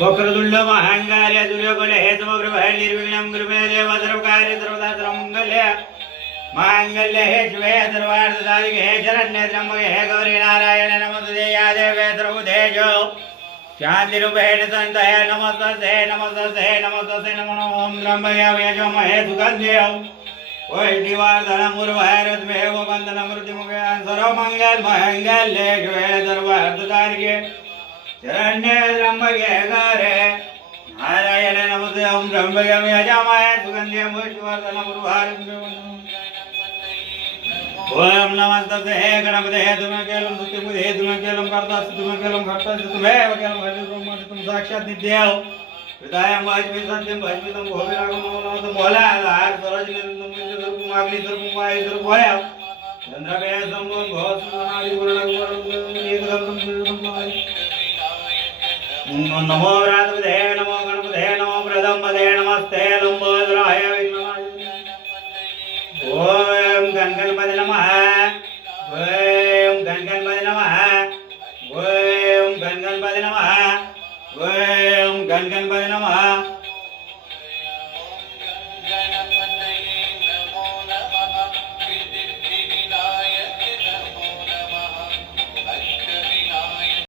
वक्रतुंड महांगार्य सूर्यकोटि हेतुमप्रभः निर्विघ्नं कुरु मे देव सर्वकार्य सर्वदा सर्वमङ्गल्य मांगल्य हे शिवे सर्वार्थसाधिके हे शरण्ये त्र्यंबके हे गौरी नारायण नमस्ते या देवे सर्वदेजो शांतिरूपेण संतये नमस्ते नमस्ते नमस्ते नमो नमः त्र्यंबके यजमहे सुगन्धे वैष्णवार्धनं गुरुभैरत्मे वन्दनं मृत्युमुखे सर्वमङ्गल मंगल्ये शिवे सर्वार्थसाधिके शरण्ये त्र्यंबके गौरी नारायण नमस्ते ओम त्र्यंबके यजमहे सुगन्धे वैष्णवार्धनं गुरुभैरत्मे ओम नमस्ते गणपते तुम्हें केलम स्तुतिमुदे तुम्हें केलम कर्ता तुम्हें केलम घट्टा तुम्हें केलम घट्टा ब्रह्म तुम साक्षात नित्य हो विदायं वाजि सत्यं भजमितं भोगिरागं नमो तुम बोला आधार सरज निरंतम सर्वम अग्नि सर्वम वायु सर्वम होया चंद्रके संभव घोष नादि वर्ण एकदम नमो राधवे नमो